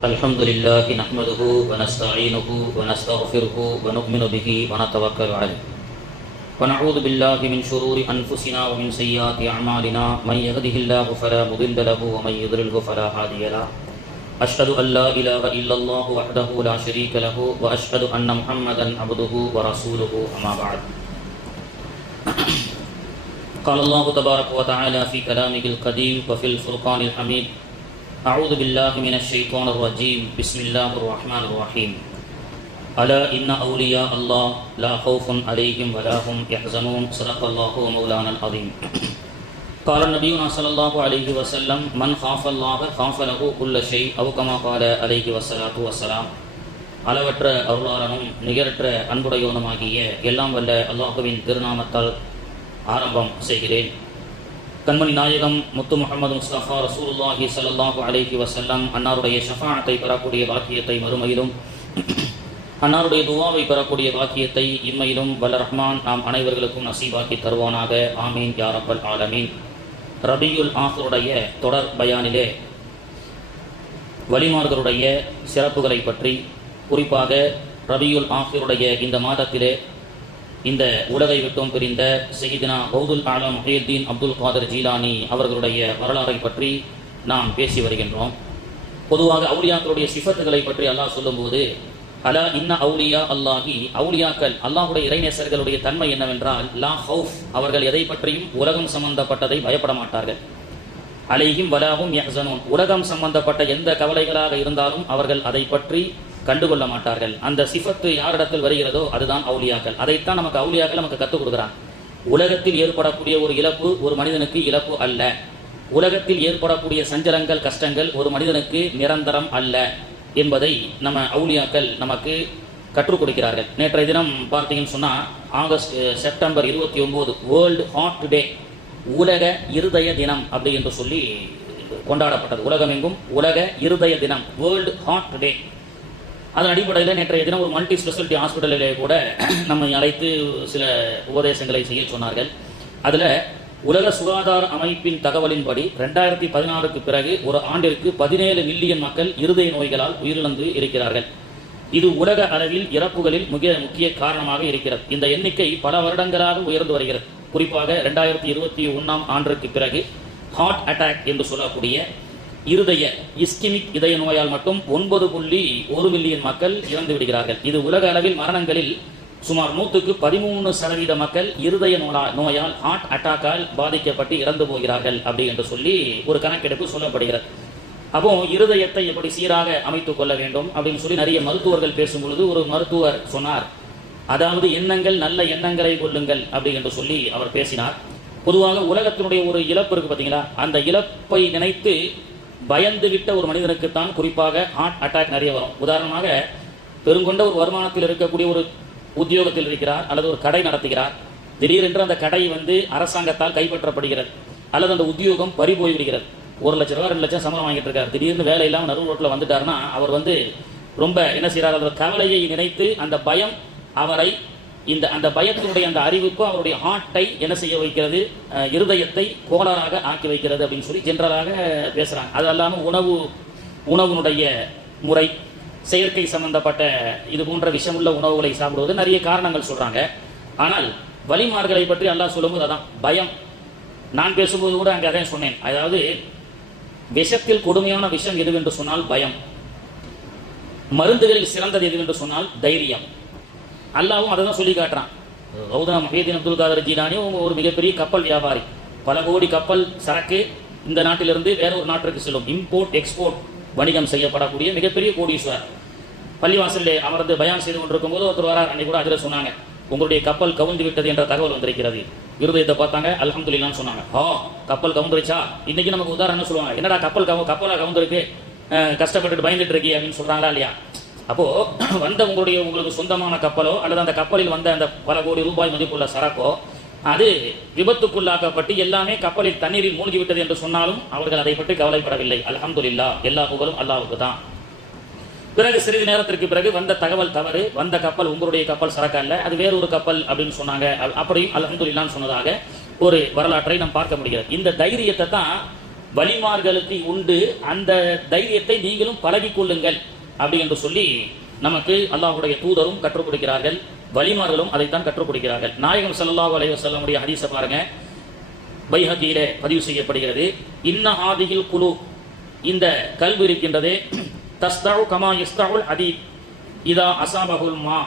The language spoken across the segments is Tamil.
الحمد لله نحمده ونستعينه ونستغفره ونؤمن به ونتوكل عليه ونعوذ بالله من شرور أنفسنا ومن سيئات أعمالنا من يهده الله فلا مضل له ومن يضلله فلا هادي له أشهد أن لا إله إلا الله وحده لا شريك له وأشهد أن محمدا عبده ورسوله أما بعد قال الله تبارك وتعالى في كلامه القديم وفي الفرقان الحميد أعوذ بالله من الشيطان الرجيم بسم الله الرحمن الرحيم ألا إن أولياء الله لا خوف عليهم ولا هم يحزنون صدق الله مولانا العظيم قال نبينا صلى الله عليه وسلم من خاف الله خاف له كل شيء أو كما قال عليه والصلاة والسلام அளவற்ற அருளாளனும் நிகரற்ற அன்புடையோனுமாகிய எல்லாம் வல்ல அல்லாஹுவின் திருநாமத்தால் ஆரம்பம் செய்கிறேன். கண்மணி நாயகம் முத்து முஹம்மது முஸ்தஃபா ரசூலுல்லாஹி ஸல்லல்லாஹு அலைஹி வஸல்லம் அன்னாருடைய ஷஃபாஅத்தை பெறக்கூடிய பாக்கியத்தை மறுமையிலும் அன்னாருடைய துஆவை பெறக்கூடிய பாக்கியத்தை இம்மையிலும் வல்ல ரஹ்மான் நாம் அனைவர்களுக்கும் நசீபாக்கி தருவானாக. ஆமீன் யா ரப்பல் ஆலமீன். ரபியுல் ஆஹிருடைய தொடர் பயானிலே வலிமார்களுடைய சிறப்புகளை பற்றி, குறிப்பாக ரபியுல் ஆஹிருடைய இந்த மாதத்திலே இந்த உலகை விட்டும் பிரிந்த சையீதுனா கௌதுல் ஆலம் முஹியுத்தீன் அப்துல் காதர் ஜீலானி அவர்களுடைய வரலாறை பற்றி நாம் பேசி வருகின்றோம். பொதுவாக அவுலியாக்களுடைய சிஃபத்துகளை பற்றி அல்லாஹ் சொல்லும்போது, அலா இன்ன அவுலியா அல்லாஹி, அவுலியாக்கள் அல்லாஹுடைய இறைநேசர்களுடைய தன்மை என்னவென்றால் லா ஹவுஃப், அவர்கள் எதை பற்றியும் உலகம் சம்பந்தப்பட்டதை பயப்பட மாட்டார்கள். அலைஹிம் வலாஹும் யஹ்ஸனூன், உலகம் சம்பந்தப்பட்ட எந்த கவலைகளாக இருந்தாலும் அவர்கள் அதை பற்றி கண்டுகொள்ள மாட்டார்கள். அந்த சிஃபத்து யாரிடத்தில் வருகிறதோ அதுதான் அவுலியாக்கள். அதைத்தான் நமக்கு அவுலியாக்கள் நமக்கு கற்றுக் கொடுக்குறான். உலகத்தில் ஏற்படக்கூடிய ஒரு இழப்பு ஒரு மனிதனுக்கு இழப்பு அல்ல. உலகத்தில் ஏற்படக்கூடிய சஞ்சலங்கள் கஷ்டங்கள் ஒரு மனிதனுக்கு நிரந்தரம் அல்ல என்பதை நம்ம அவுலியாக்கள் நமக்கு கற்றுக் கொடுக்கிறார்கள். நேற்றைய தினம் பார்த்தீங்கன்னு சொன்னால் செப்டம்பர் 29 வேர்ல்டு ஹார்ட் டே, உலக இருதய தினம் அப்படி என்று சொல்லி கொண்டாடப்பட்டது. உலகமெங்கும் உலக இருதய தினம், வேர்ல்டு ஹார்ட் டே. அதன் அடிப்படையில் நேற்றைய தினம் ஒரு மல்டி ஸ்பெஷாலிட்டி ஹாஸ்பிட்டலிலே கூட நம்மை அழைத்து சில உபதேசங்களை செய்ய சொன்னார்கள். அதில் உலக சுகாதார அமைப்பின் தகவலின்படி 2016க்கு பிறகு ஒரு ஆண்டிற்கு 17 மில்லியன் மக்கள் இருதய நோய்களால் உயிரிழந்து இருக்கிறார்கள். இது உலக அளவில் இறப்புகளில் மிக முக்கிய காரணமாக இருக்கிறது. இந்த எண்ணிக்கை பல வருடங்களாக உயர்ந்து வருகிறது. குறிப்பாக 2021ஆம் ஆண்டிற்கு பிறகு ஹார்ட் அட்டாக் என்று சொல்லக்கூடிய இருதய இஸ்கிமிக் இதய நோயால் மட்டும் 9.1 மில்லியன் மக்கள் இறந்து விடுகிறார்கள். இது உலக அளவில் மரணங்களில் சுமார் 100க்கு 13% மக்கள் இருதய நோயால் ஹார்ட் அட்டாக்கால் பாதிக்கப்பட்டு இறந்து போகிறார்கள் அப்படி என்று சொல்லி ஒரு கணக்கெடுப்பு சொல்லப்படுகிறது. அப்போ இருதயத்தை எப்படி சீராக அமைத்துக் கொள்ள வேண்டும் அப்படின்னு சொல்லி நிறைய மருத்துவர்கள் பேசும்பொழுது ஒரு மருத்துவர் சொன்னார், அதாவது எண்ணங்கள் நல்ல எண்ணங்களை கொள்ளுங்கள் அப்படி என்று சொல்லி அவர் பேசினார். பொதுவாக உலகத்தினுடைய ஒரு இழப்பு இருக்கு பார்த்தீங்களா, அந்த இழப்பை நினைத்து பயந்து விட்ட ஒரு மனிதனுக்குத்தான் குறிப்பாக ஹார்ட் அட்டாக் நிறைய வரும். உதாரணமாக, பெருங்கொண்ட ஒரு வருமானத்தில் இருக்கக்கூடிய ஒரு உத்தியோகத்தில் இருக்கிறார் அல்லது ஒரு கடை நடத்துகிறார். திடீரென்று அந்த கடை அரசாங்கத்தால் கைப்பற்றப்படுகிறது அல்லது அந்த உத்தியோகம் பறி போய்விடுகிறது. 1 லட்சம் ரூபா 2 லட்சம் சம்பளம் வாங்கிட்டு இருக்கார். திடீர்னு வேலை இல்லாமல் நடு ரோட்டில் வந்துட்டாருன்னா அவர் ரொம்ப என்ன செய்கிறார், அந்த கவலையை நினைத்து அந்த பயம் அவரை அந்த பயத்தினுடைய அந்த அறிவிப்பு அவருடைய ஹார்ட்டை என்ன செய்ய வைக்கிறது, இருதயத்தை கோளாறாக ஆக்கி வைக்கிறது அப்படின்னு சொல்லி ஜென்ரலாக பேசுகிறாங்க. அது அல்லாமல் உணவுனுடைய முறை, செயற்கை சம்பந்தப்பட்ட இது போன்ற விஷமுள்ள உணவுகளை சாப்பிடுவது நிறைய காரணங்கள் சொல்கிறாங்க. ஆனால் வலிமார்களை பற்றி அல்லாஹ் சொல்லும்போது அதான் பயம். நான் பேசும்போது கூட அங்கே அதான் சொன்னேன், அதாவது விஷத்தில் கொடுமையான விஷம் எதுவென்று சொன்னால் பயம், மருந்துகளில் சிறந்தது எதுவென்று சொன்னால் தைரியம். அல்லாவும் அதை தான் சொல்லி காட்டுறான். கௌதம் முஹியுத்தீன் அப்துல் காதர் ஜீலானி ஒரு மிகப்பெரிய கப்பல் வியாபாரி. பல கோடி கப்பல் சரக்கு இந்த நாட்டிலிருந்து வேற ஒரு நாட்டிற்கு செல்லும், இம்போர்ட் எக்ஸ்போர்ட் வணிகம் செய்யப்படக்கூடிய மிகப்பெரிய கோடீஸ்வரர். பள்ளிவாசலில் அமர்ந்து பயான் செய்து கொண்டிருக்கும் போது ஒருத்தர் வரார். அன்னைக்கு கூட அதில் சொன்னாங்க, உங்களுடைய கப்பல் கவுந்து விட்டது என்ற தகவல் வந்திருக்கிறது. இருதயத்தை பார்த்தாங்க, அல்ஹம்துலில்லாஹ்னு சொன்னாங்க. கப்பல் கவுந்துருச்சா? இன்னைக்கு நமக்கு உதாரணம் சொல்லுவாங்க, என்னடா கப்பலாக கவுந்துருக்கு, கஷ்டப்பட்டுட்டு பயந்துட்டு இருக்கே அப்படின்னு சொல்றாங்களா இல்லையா? அப்போ உங்களுக்கு சொந்தமான கப்பலோ அல்லது அந்த கப்பலில் வந்த அந்த பல கோடி ரூபாய் மதிப்புள்ள சரக்கோ அது விபத்துக்குள்ளாக்கப்பட்டு எல்லாமே கப்பலில் தண்ணீரில் மூழ்கிவிட்டது என்று சொன்னாலும் அவர்கள் அதை பற்றி கவலைப்படவில்லை. அல்ஹம்துலில்லாஹ், எல்லா புகழும் அல்லாஹ்வுக்கு தான். பிறகு சிறிது நேரத்திற்கு பிறகு வந்த தகவல் தவறு, வந்த கப்பல் உங்களுடைய கப்பல் சரக்கு அல்ல, அது வேறொரு கப்பல் அப்படின்னு சொன்னாங்க. அப்படியும் அல்ஹம்துலில்லாஹ்னு சொன்னதாக ஒரு வரலாற்றை நாம் பார்க்க முடிகிறது. இந்த தைரியத்தை தான் வலிமார்களுக்கு உண்டு, அந்த தைரியத்தை நீங்களும் பழகிக் கொள்ளுங்கள் அப்படி என்று சொல்லி நமக்கு அல்லாஹ்வுடைய தூதரும் கற்றுக் கொடுக்கிறார்கள், வலிமார்களும் அதைத்தான் கற்றுக் கொடுக்கிறார்கள். நாயகம் ஸல்லல்லாஹு அலைஹி வஸல்லம் உடைய ஹதீஸை பாருங்க, பைஹகியிலே பதிவு செய்யப்படுகிறது. இன்ன ஹாதிஹில் குலூப், இந்த கல்வி இருக்கின்றதே, தஸ்தஉ கமா யஸ்தஉல் ஹதீத் இதா அஸாபஹுல் மா,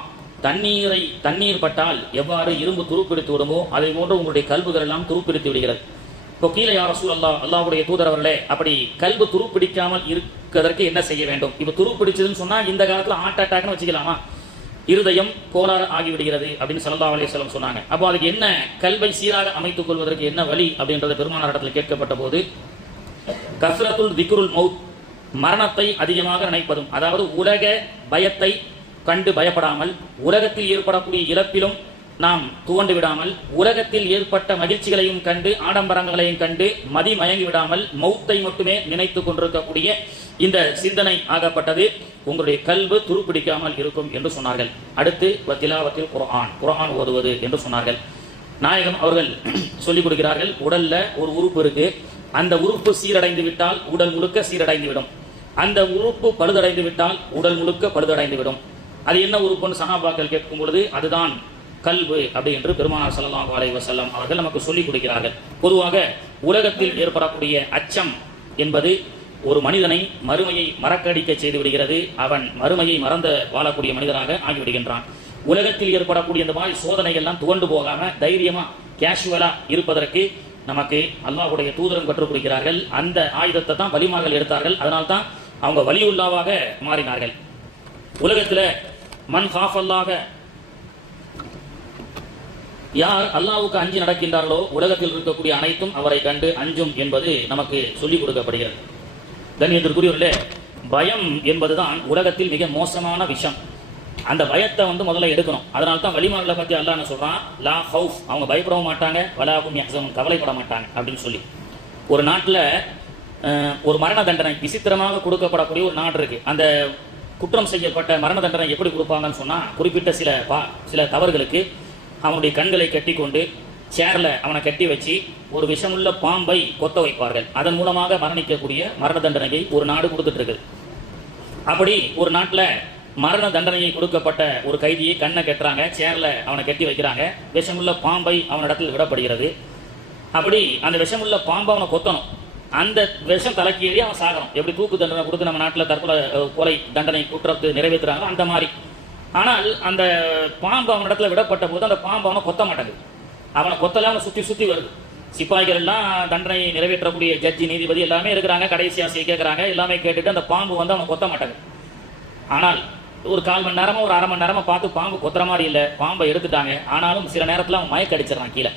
தண்ணீர் பட்டால் எவ்வாறு இரும்பு துருப்பிடித்து விடுமோ அதை போன்று உங்களுடைய கல்புகள் எல்லாம் துருப்பிடித்து விடுகிறது. இப்போ கீழே யா ரசூலல்லாஹ், அல்லாஹ்வுடைய தூதர் அவர்களே, அப்படி கல்பு துருப்பிடிக்காமல் இருக்கிறதற்கு என்ன செய்ய வேண்டும்? இப்போ துருப்பிடிச்சதுன்னு சொன்னா இந்த காலத்துல ஹார்ட் அட்டாக்னு வச்சுக்கலாமா, இருதயம் கோளாறு ஆகிவிடுகிறது அப்படின்னு ஸல்லல்லாஹு அலைஹி வஸல்லம் சொன்னாங்க. அப்போ அதுக்கு என்ன, கல்வை சீராக அமைத்துக் கொள்வதற்கு என்ன வழி அப்படின்றத பெருமானார் இடத்துல கேட்கப்பட்ட போது, கஸ்ரத்துல் திக்ருல் மௌத், மரணத்தை அதிகமாக நினைப்பதும், அதாவது உலக பயத்தை கண்டு பயப்படாமல், உலகத்தில் ஏற்படக்கூடிய இழப்பிலும் நாம் துவண்டு விடாமல், உலகத்தில் ஏற்பட்ட மகிழ்ச்சிகளையும் கண்டு ஆடம்பரங்களையும் கண்டு மதிமயங்கி விடாமல், மௌத்தை மட்டுமே நினைத்துக் கொண்டிருக்கக்கூடிய இந்த சிந்தனை ஆகப்பட்டது உங்களுடைய கல்வி துருப்பிடிக்காமல் இருக்கும் என்று சொன்னார்கள். அடுத்து திலாவத்தில் குர்ஆன் ஓதுவது என்று சொன்னார்கள். நாயகம் அவர்கள் சொல்லிக் கொடுக்கிறார்கள், உடல்ல ஒரு உறுப்பு இருக்கு, அந்த உறுப்பு சீரடைந்து விட்டால் உடல் முழுக்க சீரடைந்து விடும், அந்த உறுப்பு பழுதடைந்து விட்டால் உடல் முழுக்க பழுதடைந்து விடும். அது என்ன உறுப்புன்னு சஹாபாக்கள் கேட்கும் பொழுது அதுதான் கல்வு அப்படி என்று பெருமானார் ஸல்லல்லாஹு அலைஹி வஸல்லம் அவர்கள் நமக்கு சொல்லிக் கொடுக்கிறார்கள். பொதுவாக உலகத்தில் ஏற்படக்கூடிய அச்சம் என்பது ஒரு மனிதனை மறுமையை மறக்கடிக்க செய்து விடுகிறது. அவன் மறுமையை மறந்த வாழக்கூடிய மனிதனாக ஆகிவிடுகின்றான். உலகத்தில் ஏற்படக்கூடிய இந்த மாதிரி சோதனைகள்லாம் துவண்டு போகாம தைரியமா கேஷுவலா இருப்பதற்கு நமக்கு அல்லாஹ்வுடைய தூதரும் கற்றுக் கொடுக்கிறார்கள். அந்த ஆயுதத்தை தான் வலிமார்கள் எடுத்தார்கள். அதனால்தான் அவங்க வலியுல்லாவாக மாறினார்கள். உலகத்துல மன் ஹாஃபல்லாக, யார் அல்லாஹ்வுக்கு அஞ்சி நடக்கின்றார்களோ உலகத்தில் இருக்கக்கூடிய அனைத்தும் அவரை கண்டு அஞ்சும் என்பது நமக்கு சொல்லிக் கொடுக்கப்படுகிறது. கண்ணியத்திற்குரியவர்களே, பயம் என்பதுதான் உலகத்தில் மிக மோசமான விஷயம். அந்த பயத்தை முதல்ல எடுக்கணும். அதனால தான் வலிமார்களை பற்றி அல்லாஹ் என்ன சொல்றான், லா ஹவுஃப், அவங்க பயப்படவும் மாட்டாங்க, வலாஹும் யஹ்ஸனுன், கவலைப்பட மாட்டாங்க அப்படின்னு சொல்லி. ஒரு நாட்டில் ஒரு மரண தண்டனை விசித்திரமாக கொடுக்கப்படக்கூடிய ஒரு நாடு இருக்கு. அந்த குற்றம் செய்யப்பட்ட மரண தண்டனை எப்படி கொடுப்பாங்கன்னு சொன்னா, குறிப்பிட்ட சில தவறுகளுக்கு அவனுடைய கண்களை கட்டி கொண்டு சேர்ல அவனை கட்டி வச்சு ஒரு விஷமுள்ள பாம்பை கொத்த வைப்பார்கள். அதன் மூலமாக மரணிக்கக்கூடிய மரண தண்டனையை ஒரு நாடு கொடுத்துட்டு இருக்குது. அப்படி ஒரு நாட்டில் மரண தண்டனையை கொடுக்கப்பட்ட ஒரு கைதியை கண்ணை கட்டுறாங்க, சேர்ல அவனை கட்டி வைக்கிறாங்க, விஷமுள்ள பாம்பை அவனிடத்தில் விடப்படுகிறது. அப்படி அந்த விஷமுள்ள பாம்பை அவனை கொத்தணும், அந்த விஷம் தலைக்கு ஏறி அவன் சாகணும். எப்படி தூக்கு தண்டனை கொடுத்து நம்ம நாட்டில் தற்கொலை கொலை தண்டனை குற்றத்தை நிறைவேற்றுறாங்களோ அந்த மாதிரி. ஆனால் அந்த பாம்பு அவனிடத்துல விடப்பட்ட போது அந்த பாம்பு அவனை கொத்த மாட்டாங்க. அவனை கொத்தல அவனை சுற்றி சுற்றி வருது. சிப்பாய்கள் எல்லாம் தண்டனை நிறைவேற்றக்கூடிய ஜட்ஜி நீதிபதி எல்லாமே இருக்கிறாங்க, கடைசி ஆசையை கேட்குறாங்க. எல்லாமே கேட்டுட்டு அந்த பாம்பு அவனை கொத்த மாட்டாங்க. ஆனால் ஒரு 1/4 மணி நேரமா ஒரு 1/2 மணி நேரமா பார்த்து பாம்பு கொத்துற மாதிரி இல்லை, பாம்பை எடுத்துட்டாங்க. ஆனாலும் சில நேரத்தில் அவன் மயக்க அடிச்சிடறான். கீழே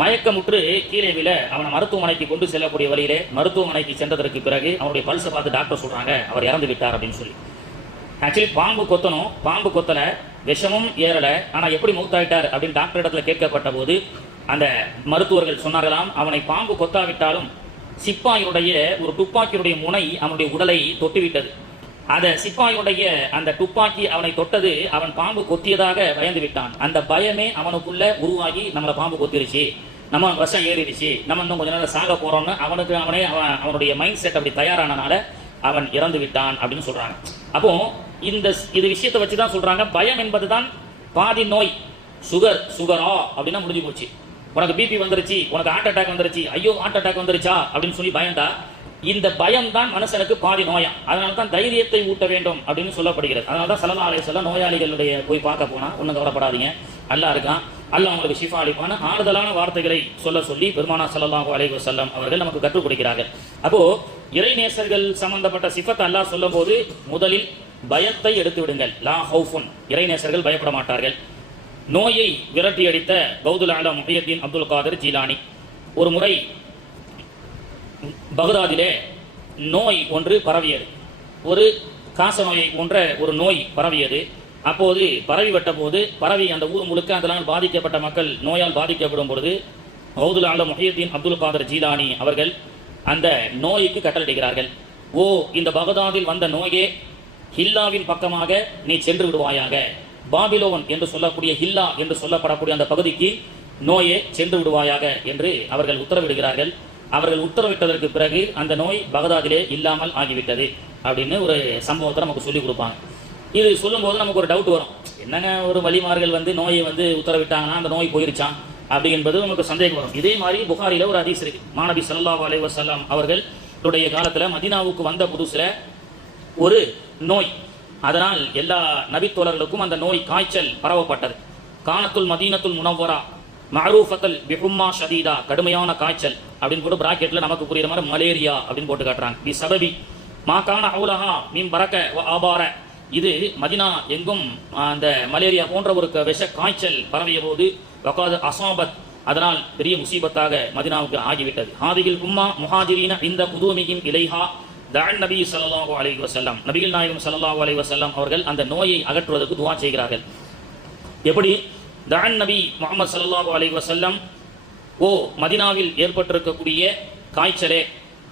மயக்கமுற்று கீழே விழ அவனை மருத்துவமனைக்கு கொண்டு செல்லக்கூடிய வழியிலே மருத்துவமனைக்கு சென்றதற்கு பிறகு அவனுடைய பல்ஸை பார்த்து டாக்டர் சொல்றாங்க அவர் இறந்து விட்டார் அப்படின்னு சொல்லி. ஆக்சுவலி பாம்பு கொத்தணும், பாம்பு கொத்தலை, விஷமும் ஏறலை, ஆனால் எப்படி மௌத்தாயிட்டார் அப்படின்னு டாக்டர் இடத்துல கேட்கப்பட்ட போது அந்த மருத்துவர்கள் சொன்னார்களாம், அவனை பாம்பு கொத்தாவிட்டாலும் சிப்பாயுடைய ஒரு துப்பாக்கியுடைய முனை அவனுடைய உடலை தொட்டுவிட்டது. அந்த சிப்பாயுடைய அந்த துப்பாக்கி அவனை தொட்டது, அவன் பாம்பு கொத்தியதாக பயந்து விட்டான். அந்த பயமே அவனுக்குள்ள உருவாகி நம்மளை பாம்பு கொத்திருச்சு, நம்ம விஷம் ஏறிடுச்சு, நம்ம இன்னும் கொஞ்ச நேரம் சாக போறோம்னு அவனுடைய மைண்ட் செட் அப்படி தயாரானனால அவன் இறந்து விட்டான் அப்படின்னு சொல்றாங்க. அப்போ இது விஷயத்தை வச்சுதான் சொல்றாங்க, பயம் என்பதுதான் பாதி நோய். சுகரா அப்படின்னா முடிஞ்சு போச்சு. உனக்கு பிபி வந்துருச்சு, உனக்கு ஹார்ட் அட்டாக் வந்துருச்சு, ஐயோ ஹார்ட் அட்டாக் வந்துருச்சா அப்படின்னு சொல்லி பயந்தா, இந்த பயம் தான் மனுஷனுக்கு பாதி நோயா. அதனால தான் தைரியத்தை ஊட்ட வேண்டும் அப்படின்னு சொல்லப்படுகிறது. அதனால தான் ஸல்லல்லாஹு அலைஹி வஸல்லம் நோயாளிகளுடைய போய் பார்க்க போனா ஒன்றும் கவலைப்படாதீங்க, அல்லாஹ் இருக்கான், அல்லாஹ் உங்களுக்கு ஷிஃபா அளிப்பான ஆறுதலான வார்த்தைகளை சொல்லி பெருமானார் ஸல்லல்லாஹு அலைஹி வஸல்லம் அவர்கள் நமக்கு கற்றுக் கொடுக்கிறார்கள். அப்போ இறைநேசர்கள் சம்பந்தப்பட்ட சிஃபத்தை அல்லாஹ் சொல்லும் போது முதலில் பயத்தை எடுத்து விடுங்கள். லா ஹவுஃபுன், இறைநேசர்கள் பயப்பட மாட்டார்கள். நோயை விரட்டி அடித்த கௌதுல் ஆலம் முஹியத்தீன் அப்துல் காதர் ஜீலானி ஒரு முறை பகதாதிலே நோய் ஒன்று பரவியது, ஒரு காச நோயை போன்ற ஒரு நோய் பரவியது. அப்போது பரவிவிட்ட போது அந்த ஊர் முழுக்க அதனால் பாதிக்கப்பட்ட மக்கள் நோயால் பாதிக்கப்படும் பொழுது கௌதுல் ஆலம் முஹியத்தீன் அப்துல் காதர் ஜீலானி அவர்கள் அந்த நோய்க்கு கட்டளையிடுகிறார்கள், ஓ இந்த பகதாதில் வந்த நோயே, ஹில்லாவின் பக்கமாக நீ சென்று விடுவாயாக. பாபிலோன் என்று சொல்லக்கூடிய ஹில்லா என்று சொல்லப்படக்கூடிய அந்த பகுதிக்கு நோயே சென்று விடுவாயாக என்று அவர்கள் உத்தரவிடுகிறார்கள். அவர்கள் உத்தரவிட்டதற்கு பிறகு அந்த நோய் பகதாதிலே இல்லாமல் ஆகிவிட்டது அப்படின்னு ஒரு சம்பவத்தை நமக்கு சொல்லிக் கொடுப்பாங்க. இது சொல்லும்போது நமக்கு ஒரு டவுட் வரும், என்னங்க ஒரு வலிமார்கள் நோயை உத்தரவிட்டாங்கன்னா அந்த நோய் போயிருச்சான் அப்படி என்பது நமக்கு சந்தேகம் வரும். இதே மாதிரி புகாரில ஒரு ஹதீஸ் இருக்கு. மாநபி ஸல்லல்லாஹு அலைஹி வஸல்லம் அவர்களுடைய காலத்துல மதீனாவுக்கு வந்த புதுசுல ஒரு நோய், அதனால் எல்லா நபித்தோழர்களுக்கும் அந்த நோய் காய்ச்சல் பரவப்பட்டது. கானத்துல் மதீனத்துல் முனவ்வரா மஅரூஃபத்தல் பிஹும்மா ஷதீதா, கடுமையான காய்ச்சல் அப்படின்னு போட்டு பிராக்கெட்ல நமக்கு புரியுற மாதிரி மலேரியா அப்படின்னு போட்டு காட்டுறாங்க. பி சபபி மாகான அவுலஹா மீன் பரக்க ஆபார, இது மதினா எங்கும் அந்த மலேரியா போன்ற ஒரு விஷ காய்ச்சல் பரவிய போது வகாத அசாபத், அதனால் பெரிய முசீபத்தாக மதினாவுக்கு ஆகிவிட்டது. ஹாதிகில் உம்மா முஹாஜிரீன இந்த குதூமிகிம் இலைஹா தஅன் நபி ஸல்லல்லாஹு அலைஹி வஸல்லம், நபிகள் நாயகம் ஸல்லல்லாஹு அலைஹி வஸல்லம் அவர்கள் அந்த நோயை அகற்றுவதற்கு துஆ செய்கிறார்கள். எப்படி? தஅன் நபி முஹம்மது ஸல்லல்லாஹு அலைஹி வஸல்லம், ஓ மதினாவில் ஏற்பட்டிருக்கக்கூடிய காய்ச்சலே,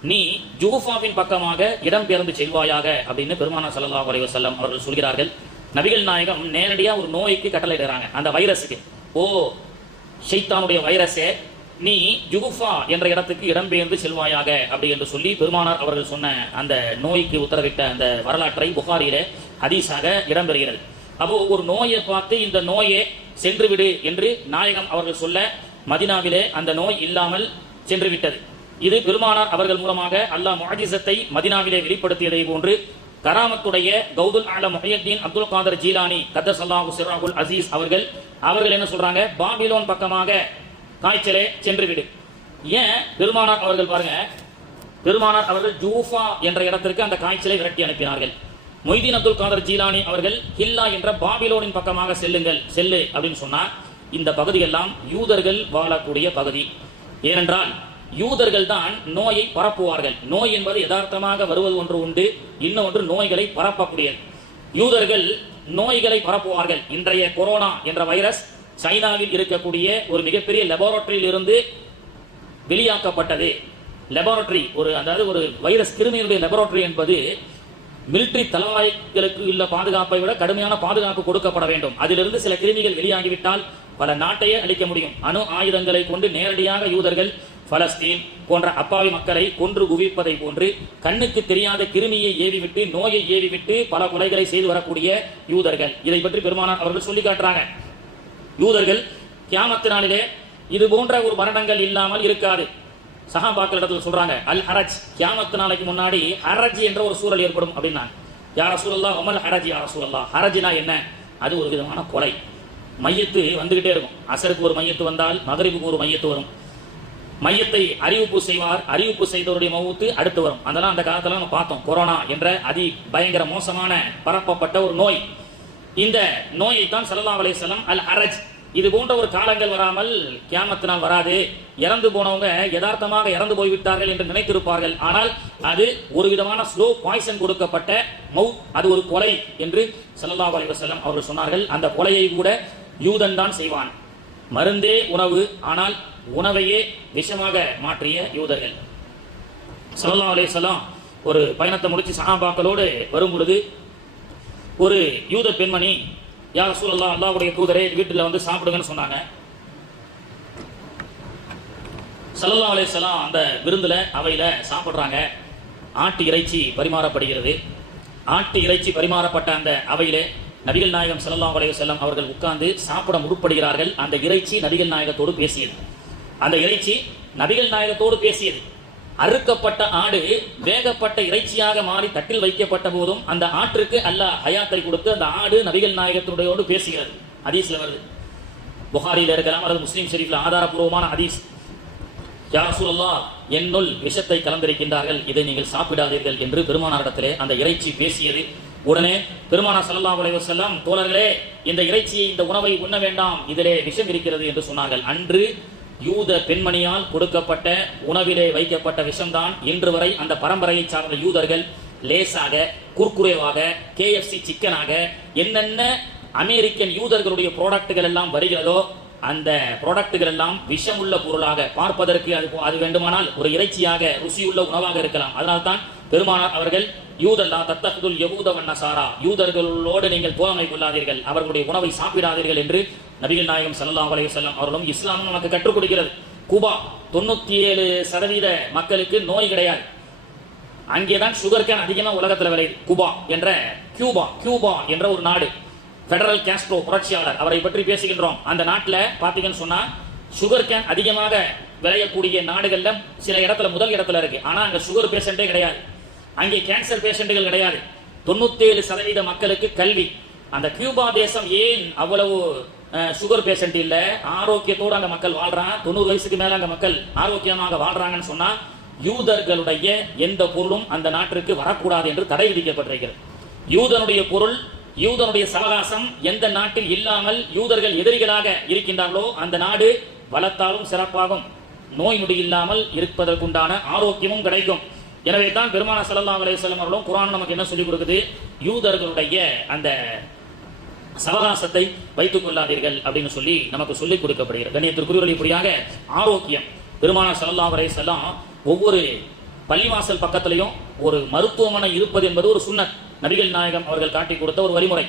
நீ ஜுஹுஃபாவின் பக்கமாக இடம்பெயர்ந்து செல்வாயாக அப்படின்னு பெருமானார் ஸல்லல்லாஹு அலைஹி வஸல்லம் அவர்கள் சொல்கிறார்கள். நபிகள் நாயகம் நேரடியா ஒரு நோய்க்கு கட்டளையிடுறாங்க, அந்த வைரஸுக்கு. ஓ ஷைத்தானுடைய வைரஸே, நீ ஜுஹுஃபா என்ற இடத்துக்கு இடம்பெயர்ந்து செல்வாயாக அப்படி என்று சொல்லி பெருமானார் அவர்கள் சொன்ன அந்த நோய்க்கு உத்தரவிட்ட அந்த வரலாற்றை புகாரியிலே ஹதீஸாக இடம்பெறுகிறது. அப்போ ஒரு நோயை பார்த்து இந்த நோயே சென்று விடு என்று நாயகம் அவர்கள் சொல்ல மதினாவிலே அந்த நோய் இல்லாமல் சென்று விட்டது. இது பெருமானார் அவர்கள் மூலமாக அல்லாஹ் முஅஜிஸத்தை மதினாவிலே வெளிப்படுத்தியதை போன்று கராமத்துடைய கௌதுல் ஆலம் முஹையத்தீன் அப்துல் காதர் ஜீலானி கத்தஸல்லாஹு சிர்ரஹுல் அசீஸ் அவர்கள் என்ன சொல்றாங்க? பாபிலோன் பக்கமாக காய்ச்சலே சென்று விடு. ஏன் பெருமானார் அவர்கள் பாருங்க, பெருமானார் அவர்கள் ஜூஃபா என்ற இடத்திற்கு அந்த காய்ச்சலை விரட்டி அனுப்பினார்கள். மொய்தீன் அப்துல் காதர் ஜீலானி அவர்கள் ஹில்லா என்ற பாபிலோனின் பக்கமாக செல்லு அப்படின்னு சொன்னார். இந்த பகுதி எல்லாம் யூதர்கள் வாழக்கூடிய பகுதி. ஏனென்றால் யூதர்கள் தான் நோயை பரப்புவார்கள். நோய் என்பது யதார்த்தமாக வருவது ஒன்று உண்டு, இன்னொன்று நோய்களை பரப்பக்கூடியது. யூதர்கள் நோய்களை பரப்புவார்கள். இன்றைய கொரோனா என்ற வைரஸ் சைனாவில் இருக்கக்கூடிய ஒரு மிகப்பெரிய லெபார்டரியில் இருந்து வெளியாக்கப்பட்டது. லெபார்டரி அதாவது ஒரு வைரஸ் கிருமியினுடைய லெபார்டரி என்பது மிலிட்டரி தளவாய்களுக்கு உள்ள பாதுகாப்பை விட கடுமையான பாதுகாப்பு கொடுக்கப்பட வேண்டும். அதிலிருந்து சில கிருமிகள் வெளியாகிவிட்டால் பல நாட்டையே அழிக்க முடியும். அணு ஆயுதங்களை கொண்டு நேரடியாக யூதர்கள் பலஸ்தீன் போன்ற அப்பாவி மக்களை கொன்று குவிப்பதை போன்று கண்ணுக்கு தெரியாத கிருமியை ஏவிவிட்டு, நோயை ஏவிவிட்டு பல கொலைகளை செய்து வரக்கூடிய யூதர்கள். இதை பற்றி பெருமானார் அவர்கள் சொல்லி காட்டுறாங்க. யூதர்கள் கியாமத்து நாளிலே இது போன்ற ஒரு மரணங்கள் இல்லாமல் இருக்காது. சஹாபாக்கள் இடத்துல சொல்றாங்க, அல் ஹரஜ், கியாமத்து நாளைக்கு முன்னாடி ஹரஜ் என்ற ஒரு சூழல் ஏற்படும் அப்படின்னா, யா ரசூலல்லாஹ் உமல் ஹரஜ் யா ரசூலல்லாஹ், ஹரஜ்னா என்ன? அது ஒரு விதமான கொலை. மையத்து வந்துகிட்டே இருக்கும். அசருக்கு ஒரு மையத்து வந்தால் மகரிபுக்கு ஒரு மையத்து வரும். மையத்தை அறிவிப்பு செய்வார், அறிவிப்பு செய்தவருடைய மவுத்து அடுத்து வரும். அதெல்லாம் அந்த காலத்துல நம்ம பார்த்தோம். கொரோனா என்ற அதி பயங்கர மோசமான பரப்பப்பட்ட ஒரு நோய். இந்த நோயைத்தான் ஸல்லல்லாஹு அலைஹி வஸல்லம் அல் ஹரஜ், இது போன்ற ஒரு காலங்கள் வராமல் கியாமத்து நாள் வராது. இறந்து போனவங்க யதார்த்தமாக இறந்து போய்விட்டார்கள் என்று நினைத்திருப்பார்கள். ஆனால் அது ஒரு விதமான ஸ்லோ பாய்சன் கொடுக்கப்பட்ட மவுத், அது ஒரு கொலை என்று ஸல்லல்லாஹு அலைஹி வஸல்லம் அவர்கள் சொன்னார்கள். அந்த கொலையை கூட யூதன் தான் செய்வான். மருந்தே உணவு, ஆனால் உணவையே விஷமாக மாற்றிய யூதர்கள். ஸல்லல்லாஹு அலைஹி வஸல்லம் ஒரு பயணத்தை முடிச்சு சஹாபாக்களோடு வரும் பொழுது ஒரு யூத பெண்மணி, யா ரசூலல்லாஹ், அல்லாஹ்வுடைய தூதரே, வீட்டில் சாப்பிடுங்கன்னு சொன்னாங்க. ஸல்லல்லாஹு அலைஹி வஸல்லம் அந்த விருந்துல அவையில சாப்பிடுறாங்க. ஆட்டு இறைச்சி பரிமாறப்படுகிறது. ஆட்டு இறைச்சி பரிமாறப்பட்ட அந்த அவையிலே நபிகள் நாயகம் ஸல்லல்லாஹு அலைஹி வஸல்லம் அவர்கள் உட்கார்ந்து சாப்பிட முற்படுகிறார்கள். அந்த இறைச்சி நபிகள் நாயகத்தோடு பேசியது. அந்த இறைச்சி நபிகள் நாயகத்தோடு பேசியது. அறுக்கப்பட்ட ஆடு வேகப்பட்ட இறைச்சியாக மாறி தட்டில் வைக்கப்பட்ட போதும் அந்த ஆட்டிற்கு அல்லாஹ் ஹயாத்தை கொடுத்து அந்த ஆடு நபிகள் நாயகத்தினுடையோடு பேசுகிறது. ஹதீஸ்ல வருது, புகாரில இருக்கலாம் அல்லது முஸ்லீம் ஷரீஃப்ல ஆதாரபூர்வமான ஹதீஸ். யா ரசூலல்லாஹ், என்னுள் விஷத்தை கலந்திருக்கின்றார்கள், இதை நீங்கள் சாப்பிடாதீர்கள் என்று பெருமானாரிடத்திலே அந்த இறைச்சி பேசியது. உடனே பெருமானார் ஸல்லல்லாஹு அலைஹி வஸல்லம், தோழர்களே, இந்த இறைச்சியை, இந்த உணவை உண்ண வேண்டாம், இதிலே விஷம் இருக்கிறது என்று சொன்னார்கள். அன்று யூத பெண்மணியால் கொடுக்கப்பட்ட உணவிலே வைக்கப்பட்ட விஷம்தான் இன்று வரை அந்த பரம்பரையை சார்ந்த யூதர்கள் லேசாக, குர்குரேவாக, KFC சிக்கனாக, என்னென்ன அமெரிக்கன் யூதர்களுடைய ப்ராடக்ட்டுகள் எல்லாம் வருகிறதோ அந்த ப்ராடக்ட்டுகள் எல்லாம் விஷமுள்ள பொருளாக பார்ப்பதற்கு அது வேண்டுமானால் ஒரு இறைச்சியாக ருசியுள்ள உணவாக இருக்கலாம். அதனால்தான் பெருமானார் அவர்கள் யூதல்லா தத்தகுதுல் யஹூத வன் நஸாரா, யூதர்களோடு நீங்கள் தோழமை கொள்ளாதீர்கள், அவர்களுடைய உணவை சாப்பிடாதீர்கள் என்று நபிகள் நாயகம் ஸல்லல்லாஹு அலைஹி வஸல்லம் அவர்களும் இஸ்லாமும் நமக்கு கற்றுக் கொடுக்கிறது. குபா 97% மக்களுக்கு நோய் கிடையாது. அங்கேதான் சுகர் கேன் அதிகமாக உலகத்தில் விளையுது. குபா என்ற கியூபா என்ற ஒரு நாடு, பெடரல் காஸ்ட்ரோ புரட்சியாளர், அவரை பற்றி பேசுகின்றோம். அந்த நாட்டில் பார்த்தீங்கன்னு சொன்னா சுகர் கேன் அதிகமாக விளையக்கூடிய நாடுகள்ல சில இடத்துல முதல் இடத்துல இருக்கு. ஆனா அங்க சுகர் பேஷண்டே கிடையாது, அங்கே கேன்சர் பேஷண்ட்டுகள் கிடையாது. 97% மக்களுக்கு கல்வி. அந்த கியூபா தேசம் ஏன் அவ்வளவு சுகர் பேஷண்ட் இல்ல, ஆரோக்கியத்தோடு அங்க மக்கள் வாழ்றாங்க, 90 வயசுக்கு மேல அங்க மக்கள் ஆரோக்கியமாக வாழ்றாங்கன்னு சொன்னா யூதர்களுடைய எந்த பொருளும் அந்த நாட்டிற்கு வரக்கூடாது என்று தடை விதிக்கப்பட்டிருக்கிறது. யூதனுடைய பொருள், யூதனுடைய சவகாசம் எந்த நாட்டில் இல்லாமல் யூதர்கள் எதிரிகளாக இருக்கின்றார்களோ அந்த நாடு வளர்த்தாலும் சிறப்பாகும், நோய் நொடி இல்லாமல் இருப்பதற்குண்டான ஆரோக்கியமும் கிடைக்கும். எனவே தான் பெருமானார் ஸல்லல்லாஹு அலைஹி வஸல்லம் அவர்களும் குர்ஆன் நமக்கு என்ன சொல்லிக் கொடுக்குது, யூதர்களுடைய அந்த சவகாசத்தை வைத்துக் கொள்ளாதீர்கள் அப்படின்னு சொல்லி நமக்கு சொல்லிக் கொடுக்கப்படுகிறது. கண்ணியத்திற்குரியவர்களே, இப்படியாக ஆரோக்கியம். பெருமானார் ஸல்லல்லாஹு அலைஹி வஸல்லம் ஒவ்வொரு பள்ளிவாசல் பக்கத்திலையும் ஒரு மருத்துவமனை இருப்பது என்பது ஒரு சுன்னத், நபிகள் நாயகம் அவர்கள் காட்டி கொடுத்த ஒரு வழிமுறை.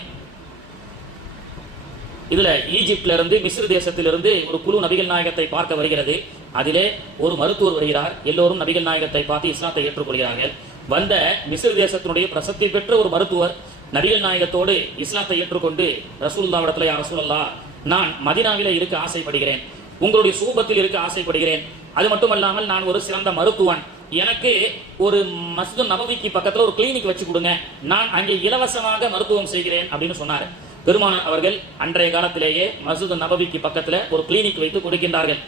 இதுல ஈஜிப்ட்ல இருந்து மிஸ்ர் தேசத்திலிருந்து ஒரு குழு நபிகள் நாயகத்தை பார்க்க வருகிறது. அதிலே ஒரு மருத்துவர் வருகிறார். எல்லோரும் நபிகள் நாயகத்தை பார்த்து இஸ்லாத்தை ஏற்றுக்கொள்கிறார்கள். வந்த மிஸ்ர் தேசத்தினுடைய பிரசித்தி பெற்ற ஒரு மருத்துவர் நபிகள் நாயகத்தோடு இஸ்லாத்தை ஏற்றுக்கொண்டு ரசூலுல்லாஹ்விடத்தில், யா ரசூலல்லாஹ், நான் மதீனாவிலே இருக்க ஆசைப்படுகிறேன், உங்களுடைய சூபத்தில் இருக்க ஆசைப்படுகிறேன், அது மட்டுமல்லாமல் நான் ஒரு சிறந்த மருத்துவன், எனக்கு ஒரு மஸ்ஜித் நபவிக்கு பக்கத்தில் ஒரு கிளினிக் வச்சு கொடுங்க, நான் அங்கே இலவசமாக மருத்துவம் செய்கிறேன் அப்படின்னு சொன்னார். பெருமானார் அவர்கள் அன்றைய காலத்திலேயே மஸ்ஜித் நபவிக்கு பக்கத்தில் ஒரு கிளினிக் வைத்து கொடுக்கின்றார்கள்.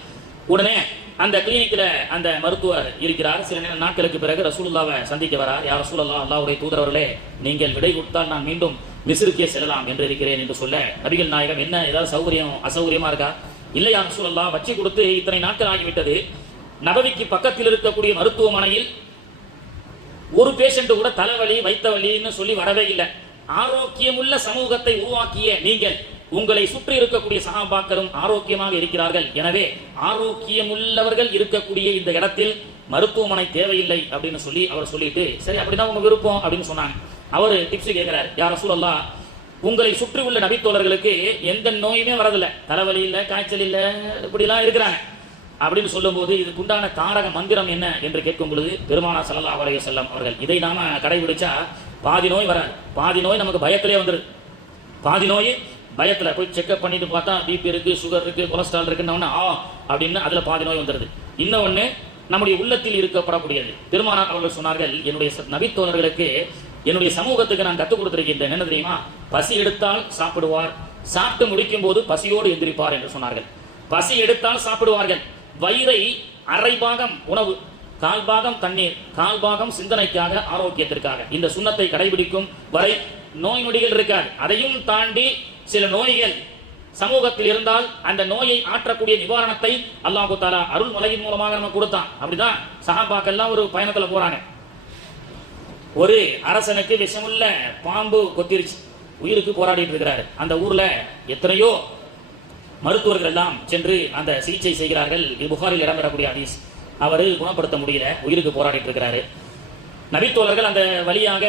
உடனே அந்த கிளினிக்ல அந்த மருத்துவர் இருக்கிறார். சில நாட்களுக்கு பிறகு ரசூலுல்லாவை சந்திக்க வரார். யா ரசூலல்லாஹ், அல்லாஹ்வுடைய தூதரவர்களே, நீங்கள் விடை கொடுத்தால் நான் மீண்டும் மிஸ்ருக்கே செல்லலாம் என்று இருக்கிறேன் என்று சொல்ல, நபிகள் நாயகம், என்ன ஏதாவது சௌகரியம் அசௌகரியமா இருக்கா? இல்லை யா ரசூலல்லாஹ், வச்சு கொடுத்து இத்தனை நாட்கள் ஆகிவிட்டது, நபவிக்கு பக்கத்தில் இருக்கக்கூடிய மருத்துவமனையில் ஒரு பேஷண்ட் கூட தலைவலி வைத்த வலின்னு சொல்லி வரவே இல்லை. ஆரோக்கியமுள்ள சமூகத்தை உருவாக்கிய நீங்கள், உங்களை சுற்றி இருக்கக்கூடிய சஹாபாக்களும் ஆரோக்கியமாக இருக்கிறார்கள், எனவே ஆரோக்கியமுள்ளவர்கள் இருக்கக்கூடிய இந்த இடத்தில் மருத்துவமனை தேவையில்லை அப்படின்னு சொல்லி அவர் சொல்லிட்டு, சரி அப்படிதான் உங்க விருப்பம் அப்படின்னு சொன்னாங்க. அவர் டிப்ஸ் கேட்கிறார், யா ரசூலல்லாஹ், உங்களை சுற்றி உள்ள நபித்தோழர்களுக்கு எந்த நோயுமே வரதில்லை, தலைவலி இல்லை, காய்ச்சல் இல்லை, இப்படிலாம் இருக்கிறாங்க அப்படின்னு சொல்லும் போது இதுக்குண்டான தாரக மந்திரம் என்ன என்று கேட்கும் பொழுது பெருமானார் ஸல்லல்லாஹு அலைஹி வஸல்லம் அவர்கள், இதை நாம கடைபிடிச்சா பாதி நோய் வராது. பாதி நோய் நமக்கு பயத்திலே வந்துருது. பாதி நோய் பயத்தில் போய் செக்அப் பண்ணிட்டு பார்த்தா பிபி இருக்கு, சுகர் இருக்கு, கொலஸ்ட்ரால் இருக்குன்னு அப்படின்னு அதுல பாதி நோய் வந்துடுது. இன்னொன்னு நம்முடைய உள்ளத்தில் இருக்கப்படக்கூடியது. பெருமானார் அவர்கள் சொன்னார்கள், என்னுடைய நபித்தோழர்களுக்கு, என்னுடைய சமூகத்துக்கு நான் கற்றுக் கொடுத்திருக்கின்றேன், என்ன தெரியுமா? பசி எடுத்தால் சாப்பிடுவார், சாப்பிட்டு முடிக்கும் போது பசியோடு எந்திரிப்பார் என்று சொன்னார்கள். பசி எடுத்தால் சாப்பிடுவார்கள், வயிறை அரை பாகம் உணவு, கால் பாகம் தண்ணீர், கால் பாகம் சிந்தனைக்காக, ஆரோக்கியத்திற்காக. இந்த சுண்ணத்தை கடைபிடிக்கும் வரை நோய் நொடிகள் இருக்காது. அதையும் தாண்டி சில நோய்கள் சமூகத்தில் இருந்தால் அந்த நோயை ஆற்றக்கூடிய நிவாரணத்தை அல்லாஹ் தஆலா அருள் மலையின் மூலமாக நம்ம கொடுத்தான். அப்படிதான் சஹாபாக்கெல்லாம் ஒரு பயணத்துல போறாங்க. ஒரு அரசனுக்கு விஷமுள்ள பாம்பு கொத்திருச்சு, உயிருக்கு போராடிட்டு இருக்கிறாரு. அந்த ஊர்ல எத்தனையோ மருத்துவர்கள் எல்லாம் சென்று அந்த சிகிச்சை செய்கிறார்கள். இது புகாரில் இடம்பெறக்கூடிய ஹதீஸ். அவரு குணப்படுத்த முடியல, உயிருக்கு போராடிட்டு இருக்கிறாரு. நபித்தோழர்கள் அந்த வழியாக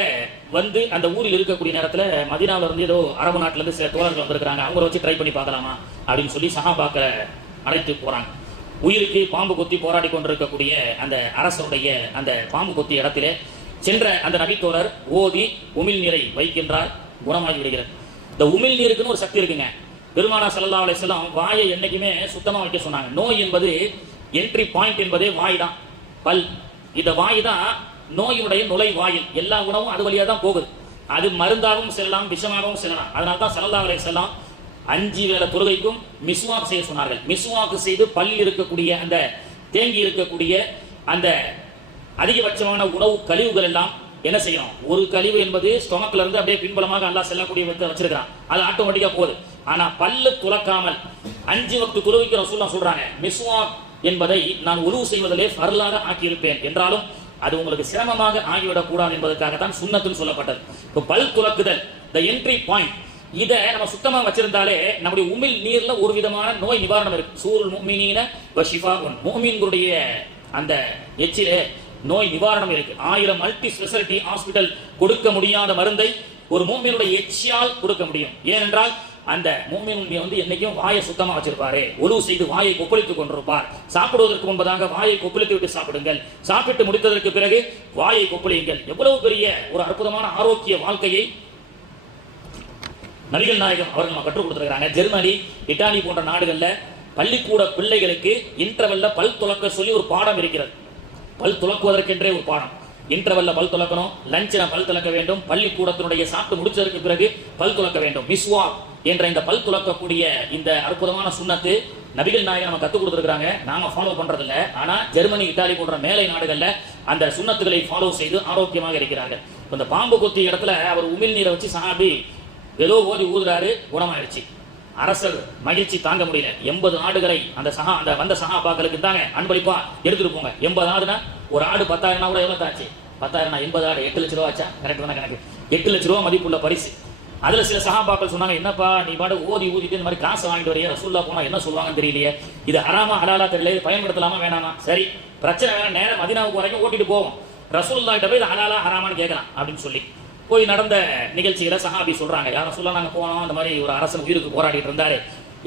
வந்து அந்த ஊரில் இருக்கக்கூடிய நேரத்தில் மதீனாவில் இருந்து ஏதோ அரபு நாட்டில இருந்து சில தோழர்கள் வந்திருக்கிறாங்க, அவங்கள வச்சு ட்ரை பண்ணி பார்க்கலாமா அப்படின்னு சொல்லி சஹாபாக்களை அழைத்து போறாங்க. உயிருக்கு பாம்பு கொத்தி போராடி கொண்டிருக்கக்கூடிய அந்த அரசருடைய அந்த பாம்பு கொத்தி இடத்திலே சென்ற அந்த நபித்தோழர் ஓதி உமிழ் நீரை வைக்கின்றார், குணமாகி விடுகிறது. இந்த உமிழ் நீருக்குன்னு ஒரு சக்தி இருக்குங்க. பெருமானார் ஸல்லல்லாஹு அலைஹி வஸல்லம் வாயை என்னைக்குமே சுத்தமா வைக்க சொன்னாங்க. நோய் என்பது என்ட்ரி பாயிண்ட் என்பதே வாய் தான், பல். இந்த வாய் தான் நோயினுடைய நுழைவாயில். எல்லா உணவும் அது வழியா தான் போகுது. அது மருந்தாகவும் செல்லலாம், விஷமாகவும் செல்லலாம். அதனால தான் ஸல்லல்லாஹு அலைஹி வஸல்லம் 5 வேளை தொழுகைக்கும் மிஸ்வாக் செய்ய சொன்னார்கள். மிஸ்வாக் செய்து பல்லில் இருக்கக்கூடிய அந்த தேங்கி இருக்கக்கூடிய அந்த அதிகபட்சமான உணவு கழிவுகள் எல்லாம் என்ன செய்யணும்? ஒரு கழிவு என்பது ஸ்டொமக்ல இருந்து அப்படியே பின்பலமாக அல்லாஹ் செல்லக்கூடிய வச்சிருக்கிறான், அது ஆட்டோமேட்டிக்கா போகுது. ஆனா பல்லு துலக்காமல் 5 வக்து தொழுகைக்கு ரசூலுல்லாஹ் சொல்றாங்க, மிஸ்வாக் என்பதை நான் உருவு செய்வதிலே ஃபர்லாக ஆக்கியிருப்பேன், என்றாலும் அது உங்களுக்கு சிரமமாக ஆகிவிடக் கூடாது என்பதற்காகத்தான் சுன்னத்துன்னு சொல்லப்பட்டது. இப்போ பல் துலக்குதல், த என்ட்ரி பாயிண்ட், இதை நம்ம சுத்தமா வச்சிருந்தாலே நம்முடைய உமிழ் நீர்ல ஒரு விதமான நோய் நிவாரணம் இருக்கு. சூருல் முஃமினீன வ ஷிஃபாஉன், முஃமின்களுடைய அந்த எச்சிலே நோய் நிவாரணம் இருக்கு. 1000 மல்டி ஸ்பெஷாலிட்டி ஹாஸ்பிட்டல் கொடுக்க முடியாத மருந்தை ஒரு முஃமினுடைய எச்சியால் கொடுக்க முடியும். ஏனென்றால் அந்த மூமின் என்னைக்கும் வாயை சுத்தமா வச்சிருப்பாரு, ஒழுவு செய்து வாயை கொப்பளித்துக் கொண்டிருப்பார். சாப்பிடுவதற்கு முன்பதாக வாயை கொப்பளித்து விட்டு சாப்பிடுங்கள், சாப்பிட்டு முடித்ததற்கு பிறகு வாயை கொப்பளியுங்கள். எவ்வளவு பெரிய ஒரு அற்புதமான ஆரோக்கிய வாழ்க்கையை நபிகள் நாயகம் அவர்கள் கற்றுக் கொடுத்திருக்கிறாங்க. ஜெர்மனி, இத்தாலி போன்ற நாடுகள்ல பள்ளிக்கூட பிள்ளைகளுக்கு இன்டர்வெல்ல பல் துலக்க சொல்லி ஒரு பாடம் இருக்கிறது. பல் துலக்குவதற்கென்றே ஒரு பாடம். இன்டர்வெல்ல பல் துலக்கணும், லஞ்சில பல் துலக்க வேண்டும், பள்ளிக்கூடத்தினுடைய சாப்பிட்டு முடிச்சதற்கு பிறகு பல் துலக்க வேண்டும். மிஸ்வாக் என்ற இந்த பல் துலக்கக்கூடிய இந்த அற்புதமான சுன்னத்து நபிகள் நாயகம் நம்ம கற்றுக் கொடுத்துருக்காங்க. நாம ஃபாலோ பண்றது இல்ல. ஆனா ஜெர்மனி, இத்தாலி போன்ற மேலை நாடுகள்ல அந்த சுன்னத்துகளை ஃபாலோ செய்து ஆரோக்கியமாக இருக்கிறார்கள். இந்த பாம்பு கொத்திய இடத்துல அவர் உமிழ் நீரை வச்சு சஹாபி ஏதோ ஓதி ஊதுறாரு, குணமாயிடுச்சு. அரசர் மகிழ்ச்சி தாங்க முடியல. 80 ஆடுகளை அந்த வந்த சஹாபாக்களுக்கு தாங்க அன்பளிப்பா எடுத்துட்டு போங்க. 80 ஆடுனா ஒரு ஆடு 10,000 கூட எவ்வளவு தாச்சு? 10,000 80 ஆடு 8 லட்ச ரூபா ஆச்சா? கரெக்ட் தானே கணக்கு? 8 லட்ச ரூபா மதிப்புள்ள பரிசு. அதுல சில சஹாபாக்கள் சொன்னாங்க, என்னப்பா நீ பாடு ஊதிட்டு இந்த மாதிரி காசு வாங்கிட்டு வரையா, ரசூலுல்லாஹ் போனா என்ன சொல்லுவாங்கன்னு தெரியலையே, இது ஹராமா ஹலாலா தெரியல, இது பயன்படுத்தலாமா வேணாமா? சரி பிரச்சனை வேணாம், நேரம் மதீனாவுக்கு வரைக்கும் ஓட்டிட்டு போவோம், ரசூலுல்லாஹ் கிட்ட போய் இது ஹலாலா ஹராமான்னு கேட்கலாம் அப்படின்னு சொல்லி போய் நடந்த நிகழ்ச்சிகளை சஹாபி சொல்றாங்க. யாரும் சொல்ல நாங்க போனோம், அந்த மாதிரி ஒரு அரசன் உயிருக்கு போராடிட்டு இருந்தாரு,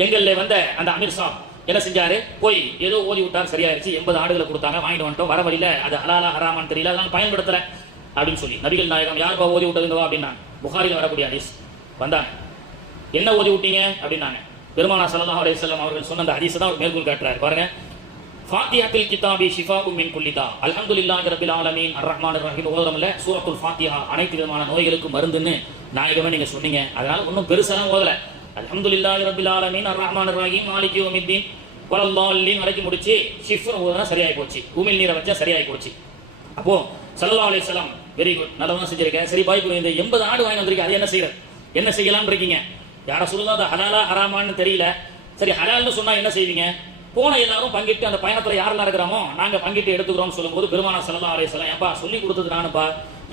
எங்கள்ல வந்த அந்த அமீர் சாப் என்ன செஞ்சாரு, போய் ஏதோ ஓதி விட்டார், சரியாயிருச்சு. 80 ஆடுகளை கொடுத்தாங்க, வாங்கிட்டு வந்துட்டோம். வர வழியில அது ஹலாலா ஹராமான்னு தெரியல, அதெல்லாம் பயன்படுத்தல அப்படின்னு சொல்லி நபிகள் நாயகம் யாருப்பா ஓதி விட்டதுவா அப்படின்னா, புகாரில வரக்கூடிய ஹதீஸ் வந்தாங்க. என்ன ஓதி விட்டீங்க அப்படின்னாங்க. பெருமானார் ஸல்லல்லாஹு அலைஹி வஸல்லம் அவர்கள் சொன்ன அந்த ஹதீஸை தான் அவர் மேற்கோள் காட்டுறாரு. பாருங்க, ஃபாத்திஹத்துல் கிதாபி ஷிஃபாஉம் மின் குல்லி தா, அல்ஹம்துலில்லாஹி ரப்பில் ஆலமீன் அர்ரஹ்மானிர் ரஹீம் ஓதுறோம்ல, சூரத்துல் ஃபாத்திஹா அனைத்து விதமான நோய்களுக்கும் மருந்துன்னு நாயகமே நீங்க சொன்னீங்க. அதனால ஒன்றும் பெருசாலாம் ஓதல. அல்ஹம்துலில்லாஹி ரப்பில் ஆலமீன் அர்ரஹ்மானிர் ரஹீம் மாலிகி யௌமித்தீன் வலல்லாஹின் வரைக்கும் முடிச்சு ஷிஃப்னு ஓதுனா சரியாகி போச்சு, உமிழ் நீரை வச்சா சரியாகி போச்சு. அப்போ ஸல்லல்லாஹு அலைஹி வஸல்லம் வெரி குட், நல்லதான் செஞ்சிருக்கேன். சரி பாய், இந்த 80 ஆடு வாங்கி வந்திருக்கீங்க, அது என்ன செய்யறது, என்ன செய்யலாம்னு இருக்கீங்க. யார சொல்லுதா அது ஹலாலா ஹராமான்னு தெரியல. சரி ஹலால்னு சொன்னா என்ன செய்வீங்க? போன எல்லாரும் பங்கிட்டு அந்த பயணத்துல யாரெல்லாம் இருக்கிறோமோ நாங்க பங்கிட்டு எடுத்துக்கிறோம்னு சொல்லும்போது பெருமானார் ஸல்லல்லாஹு அலைஹி வஸல்லம், ஏப்பா சொல்லி கொடுத்தது நானுப்பா,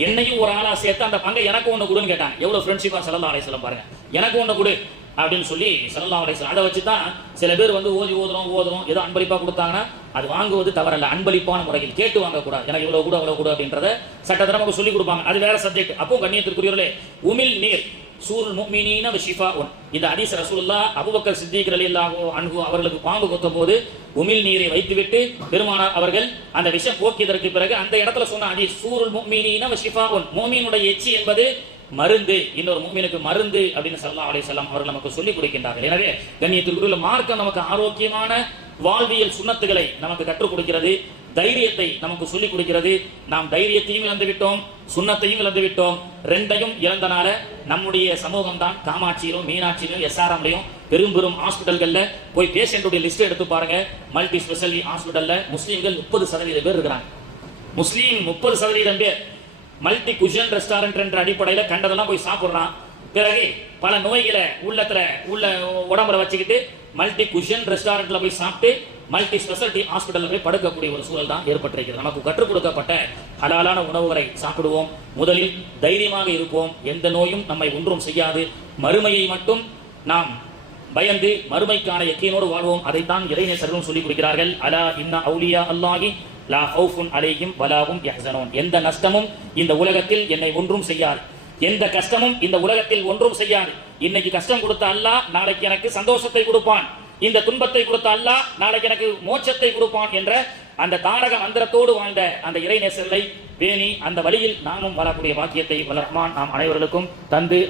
என்னையும் ஒரு ஆளா சேர்த்து அந்த பங்கை எனக்கு ஒண்ணு கொடுன்னு கேட்டாங்க. எவ்வளவு ஃப்ரெண்ட்ஷிப்பா ஸல்லல்லாஹு அலைஹி வஸல்லம் பாருங்க, எனக்கு ஒண்ணு கொடு அப்படின்னு சொல்லி ஸல்லல்லாஹு அலைஹி வஸல்லம். அதை வச்சுதான் சில பேர் ஓதுறோம் ஏதோ அன்பளிப்பா கொடுத்தாங்கன்னா அது வாங்குவது தவறல்ல, அன்பளிப்பான முறையில் கேட்டு வாங்கக்கூடாது. எனக்கு இவ்வளவு கூட அவ்வளவு கூட அப்படின்றத சட்டத்தை நமக்கு சொல்லி கொடுப்பாங்க, அது வேற சப்ஜெக்ட். அப்போ கண்ணியத்திற்குரியவர்களே, உமிழ் நீர் சூருல் முஃமினீன வ ஷிஃபாஉன், இந்த ஹதீஸ் ரசூலுல்லாஹ் அபூபக்கர் சித்திக் ரலியல்லாஹு அன்ஹு அவர்களுக்கு பாம்பு கொத்தபோது உமிழ் நீரை வைத்துவிட்டு பெருமானார் அவர்கள் அந்த விஷம் போக்கியதற்கு பிறகு அந்த இடத்துல சொன்ன ஹதீஸ் சூருல் முஃமினீன வ ஷிஃபாஉன், முஃமினுடைய எச்சி என்பது மருந்து, இன்னொரு முஃமினுக்கு மருந்து அப்படின்னு ஸல்லல்லாஹு அலைஹி வஸல்லம் அவர்கள் நமக்கு சொல்லிக் கொடுக்கின்றார்கள். எனவே கண்ணியத்திற்குரிய மார்க்கம் நமக்கு ஆரோக்கியமான வாழ்வியல் சுன்னத்துகளை நமக்கு கற்றுக் கொடுக்கிறது, தைரியத்தை நமக்கு சொல்லிக் கொடுக்கிறது. நாம் தைரியத்தையும் இழந்து விட்டோம், சுன்னத்தையும் இழந்து விட்டோம். ரெண்டையும் இழந்தனால நம்முடைய சமூகம் தான் காமாட்சியிலும் மீனாட்சியிலும் எஸ்ஆர்எம்லையும் பெரும் பெரும் ஹாஸ்பிட்டல்கள்ல போய் பேஷண்ட்டுடைய லிஸ்ட் எடுத்து பாருங்க. மல்டி ஸ்பெஷாலிட்டி ஹாஸ்பிட்டல்ல முஸ்லீம்கள் 30% பேர் இருக்கிறாங்க. முஸ்லீம் 30% பேர் மல்டி குஷன் ரெஸ்டாரண்ட் என்ற அடிப்படையில் கண்டதெல்லாம் போய் சாப்பிடுறான். பிறகு பல நோய்களை உள்ள உடம்புல வச்சுக்கிட்டு மல்டி குஷன் ரெஸ்டாரண்ட்ல போய் சாப்பிட்டு மல்டி ஸ்பெஷாலிட்டி ஹாஸ்பிட்டல்ல போய் படுக்கக்கூடிய ஒரு சூழல் தான் ஏற்பட்டிருக்கிறது. நமக்கு கற்றுக் கொடுக்கப்பட்ட ஹலாலான உணவுகளை சாப்பிடுவோம். முதலில் தைரியமாக இருப்போம், எந்த நோயும் நம்மை ஒன்றும் செய்யாது. மறுமையை மட்டும் நாம் பயந்து மறுமைக்கான யக்கீனோடு வாழ்வோம். அதைத்தான் இறைநேசர்களும் சொல்லிக் கொடுக்கிறார்கள். அலா இன்ன அவுலியா அல்லாஹி லா ஹவுஃபுன் அலைஹிம் வலாஹும் யஹ்ஸனூன், எந்த நஷ்டமும் இந்த உலகத்தில் என்னை ஒன்றும் செய்யாது, எந்த கஷ்டமும் இந்த உலகத்தில் ஒன்றும் செய்யாது. இன்னைக்கு கஷ்டம் கொடுத்த அல்லாஹ் நாளைக்கு எனக்கு சந்தோஷத்தை கொடுப்பான், இந்த துன்பத்தை கொடுத்த அல்லாஹ் நாளைக்கு எனக்கு மோட்சத்தை கொடுப்பான் என்ற அந்த தாரக மந்திரத்தோடு வாழ்ந்த அந்த இறைநேசர்களை பேணி அந்த வழியில் நாமும் வரக்கூடிய பாக்கியத்தை வல்ல ரஹ்மான் நாம் அனைவர்களுக்கும் தந்து